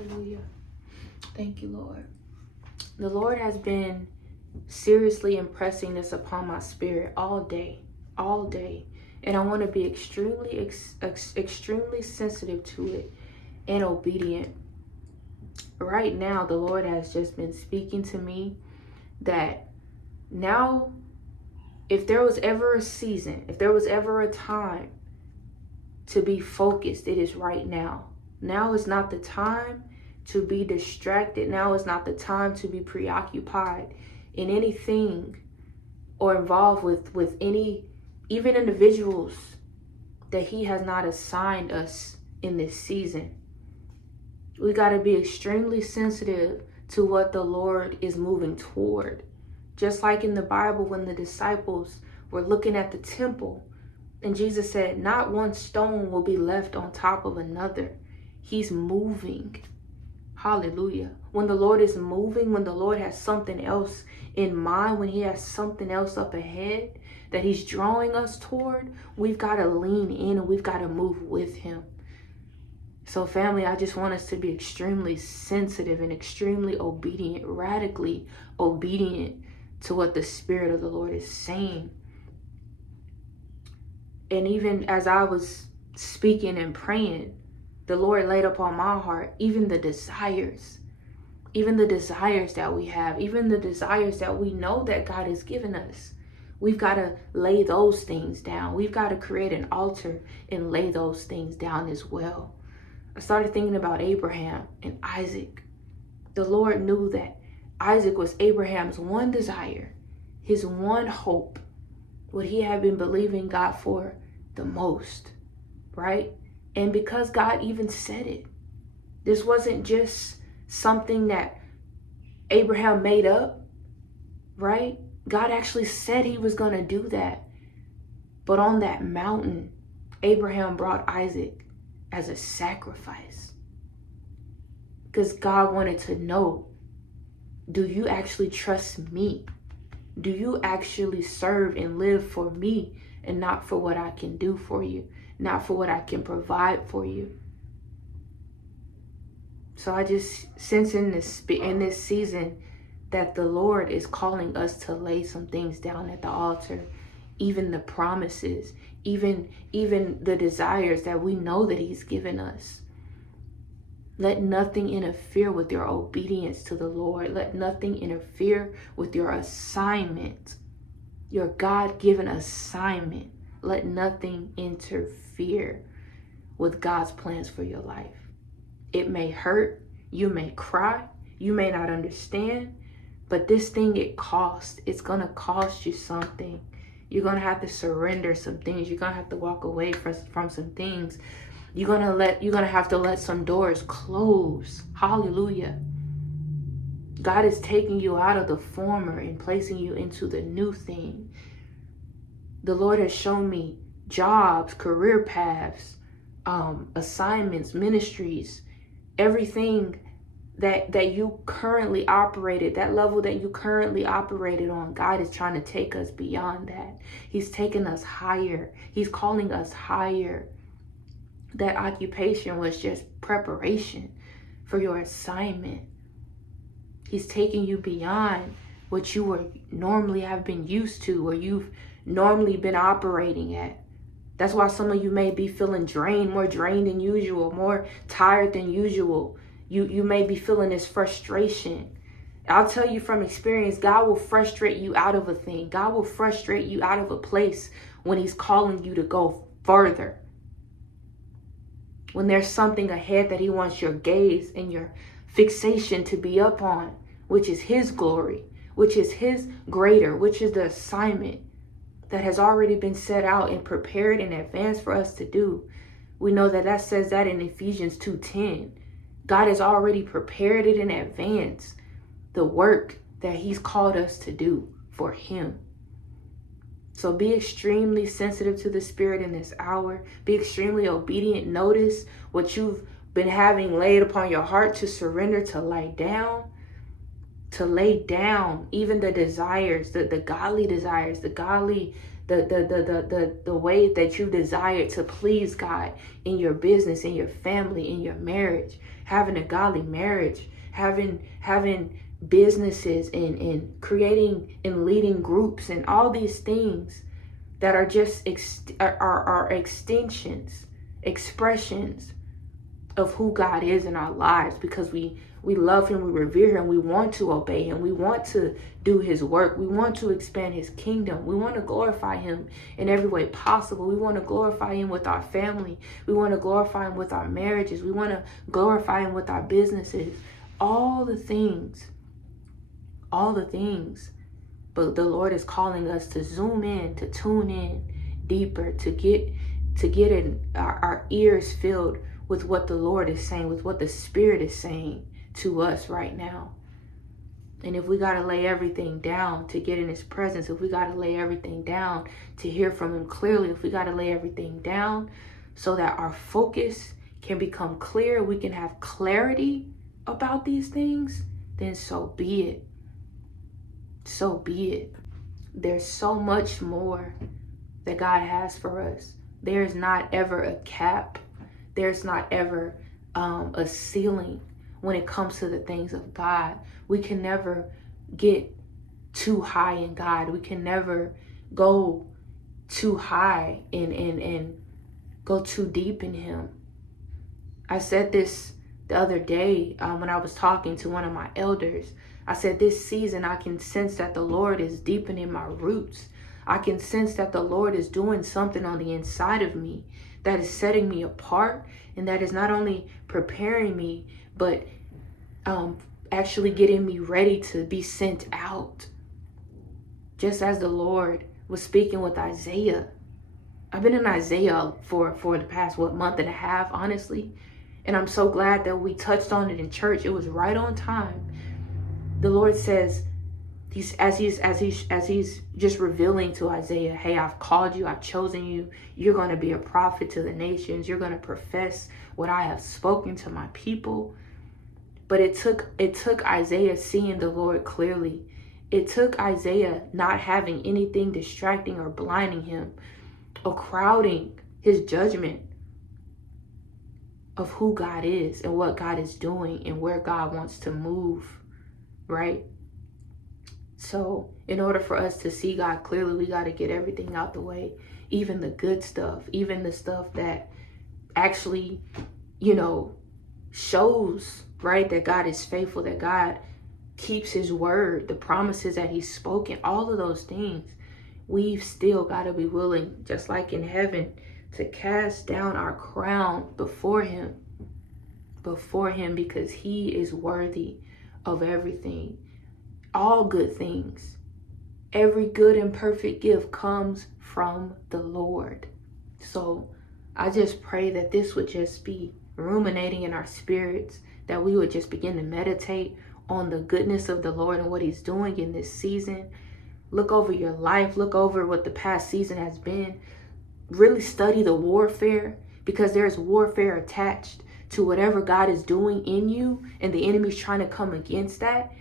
Hallelujah. Thank you, Lord. The Lord has been seriously impressing this upon my spirit all day. And I want to be extremely sensitive to it and obedient. Right now, the Lord has just been speaking to me that now, if there was ever a season, if there was ever a time to be focused, it is right now. Now is not the time to be distracted. Now is not the time to be preoccupied in anything or involved with any, even individuals that he has not assigned us in this season. We got to be extremely sensitive to what the Lord is moving toward. Just like in the Bible, when the disciples were looking at the temple and Jesus said, not one stone will be left on top of another. He's moving. Hallelujah. When the Lord is moving, when the Lord has something else in mind, when he has something else up ahead that he's drawing us toward, we've got to lean in and we've got to move with him. So family, I just want us to be extremely sensitive and extremely obedient, radically obedient to what the Spirit of the Lord is saying. And even as I was speaking and praying, the Lord laid upon my heart, even the desires that we have, even the desires that we know that God has given us. We've got to lay those things down. We've got to create an altar and lay those things down as well. I started thinking about Abraham and Isaac. The Lord knew that Isaac was Abraham's one desire, his one hope, what he had been believing God for the most, right? And because God even said it, this wasn't just something that Abraham made up, right? God actually said he was going to do that. But on that mountain, Abraham brought Isaac as a sacrifice. Because God wanted to know, do you actually trust me? Do you actually serve and live for me and not for what I can do for you, not for what I can provide for you? So I just sense in this season that the Lord is calling us to lay some things down at the altar, even the promises, even the desires that we know that he's given us. Let nothing interfere with your obedience to the Lord. Let nothing interfere with your assignment, your God-given assignment. Let nothing interfere with God's plans for your life. It may hurt. You may cry. You may not understand. But this thing, it's going to cost you something. You're going to have to surrender some things. You're going to have to walk away from some things. You're going to have to let some doors close. Hallelujah. God is taking you out of the former and placing you into the new thing. The Lord has shown me jobs, career paths, assignments, ministries, everything that you currently operated, that level that you currently operated on. God is trying to take us beyond that. He's taking us higher. He's calling us higher. That occupation was just preparation for your assignment. He's taking you beyond what you were normally have been used to, or you've normally been operating at. That's why some of you may be feeling drained, more drained than usual, more tired than usual. You may be feeling this frustration. I'll tell you from experience, God will frustrate you out of a thing. God will frustrate you out of a place when he's calling you to go further. When there's something ahead that he wants your gaze and your fixation to be up on, which is his glory, which is his greater, which is the assignment that has already been set out and prepared in advance for us to do. We know that says that in Ephesians 2:10. God has already prepared it in advance, the work that he's called us to do for him. So be extremely sensitive to the Spirit in this hour. Be extremely obedient. Notice what you've been having laid upon your heart to surrender, to lay down. To lay down even the desires, the godly desires, the the way that you desire to please God in your business, in your family, in your marriage, having a godly marriage, having businesses, and creating and leading groups, and all these things that are just are extensions, expressions of who God is in our lives, because we love him, we revere him, we want to obey him, we want to do his work, we want to expand his kingdom, we want to glorify him in every way possible. We want to glorify him with our family, we want to glorify him with our marriages, we want to glorify him with our businesses, all the things. But the Lord is calling us to zoom in, to tune in deeper, to get in our ears filled with what the Lord is saying, with what the Spirit is saying to us right now. And if we got to lay everything down to get in his presence, if we got to lay everything down to hear from him clearly, if we got to lay everything down so that our focus can become clear, we can have clarity about these things, then so be it. So be it. There's so much more that God has for us. There's not ever a cap. There's not ever a ceiling when it comes to the things of God. We can never get too high in God. We can never go too high and go too deep in him. I said this the other day when I was talking to one of my elders. I said, this season I can sense that the Lord is deepening my roots. I can sense that the Lord is doing something on the inside of me that is setting me apart, and that is not only preparing me, but actually getting me ready to be sent out. Just as the Lord was speaking with Isaiah. I've been in Isaiah for the past, month and a half, honestly. And I'm so glad that we touched on it in church. It was right on time. The Lord says, as he's just revealing to Isaiah, hey, I've called you, I've chosen you. You're going to be a prophet to the nations. You're going to profess what I have spoken to my people. But it took Isaiah seeing the Lord clearly. It took Isaiah not having anything distracting or blinding him or crowding his judgment of who God is and what God is doing and where God wants to move, right? So in order for us to see God clearly, we got to get everything out the way, even the good stuff, even the stuff that actually, shows, right, that God is faithful, that God keeps his word, the promises that he's spoken, all of those things. We've still got to be willing, just like in heaven, to cast down our crown before him, because he is worthy of everything. All good things, every good and perfect gift comes from the Lord. So I just pray that this would just be ruminating in our spirits, that we would just begin to meditate on the goodness of the Lord and what he's doing in this season. Look over your life, look over what the past season has been. Really study the warfare, because there's warfare attached to whatever God is doing in you, and the enemy's trying to come against that.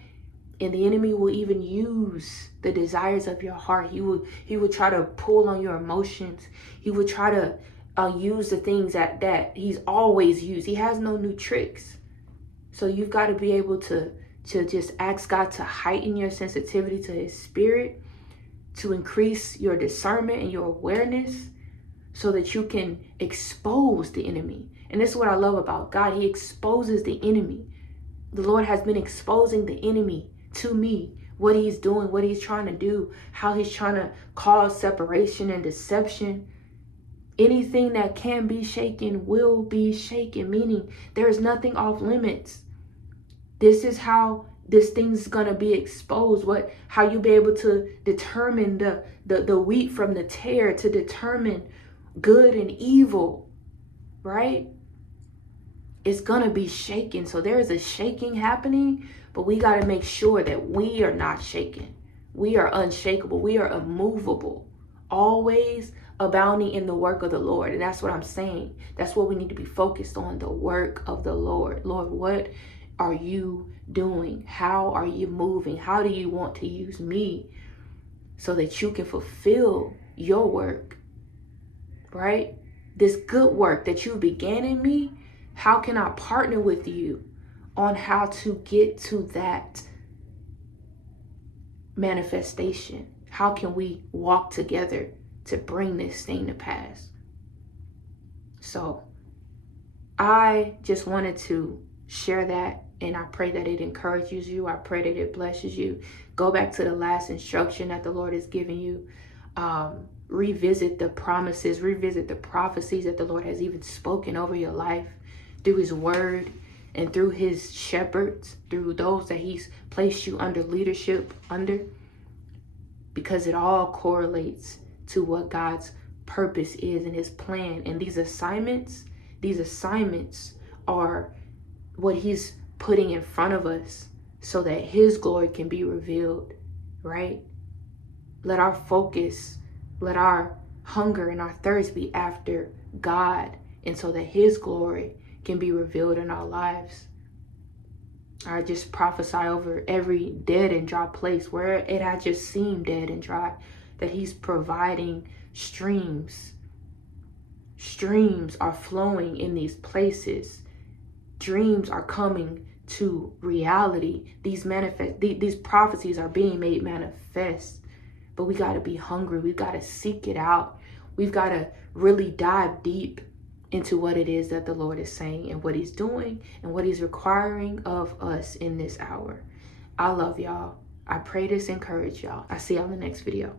And the enemy will even use the desires of your heart. He would try to pull on your emotions. He would try to use the things that he's always used. He has no new tricks. So you've got to be able to just ask God to heighten your sensitivity to his spirit, to increase your discernment and your awareness, so that you can expose the enemy. And this is what I love about God. He exposes the enemy. The Lord has been exposing the enemy to me, what he's doing, what he's trying to do, how he's trying to cause separation and deception. Anything that can be shaken will be shaken, meaning there is nothing off limits. This is how this thing's gonna be exposed. How you be able to determine the wheat from the tare, to determine good and evil, right? It's gonna be shaken. So there is a shaking happening, but we got to make sure that we are not shaken. We are unshakable. We are immovable, always abounding in the work of the Lord. And that's what I'm saying. That's what we need to be focused on, the work of the Lord. Lord, what are you doing? How are you moving? How do you want to use me so that you can fulfill your work, right? This good work that you began in me, how can I partner with you on how to get to that manifestation? How can we walk together to bring this thing to pass? So I just wanted to share that, and I pray that it encourages you. I pray that it blesses you. Go back to the last instruction that the Lord has given you. Revisit the promises, revisit the prophecies that the Lord has even spoken over your life through his word and through his shepherds, through those that he's placed you under leadership under, because it all correlates to what God's purpose is and his plan. And these assignments are what he's putting in front of us so that his glory can be revealed, right? Let our focus, let our hunger and our thirst be after God, and so that his glory can be revealed in our lives. I just prophesy over every dead and dry place where it had just seemed dead and dry, that he's providing streams. Streams are flowing in these places. Dreams are coming to reality. These prophecies are being made manifest. But we got to be hungry. We've got to seek it out. We've got to really dive deep into what it is that the Lord is saying and what he's doing and what he's requiring of us in this hour. I love y'all. I pray this encourage y'all. I see y'all in the next video.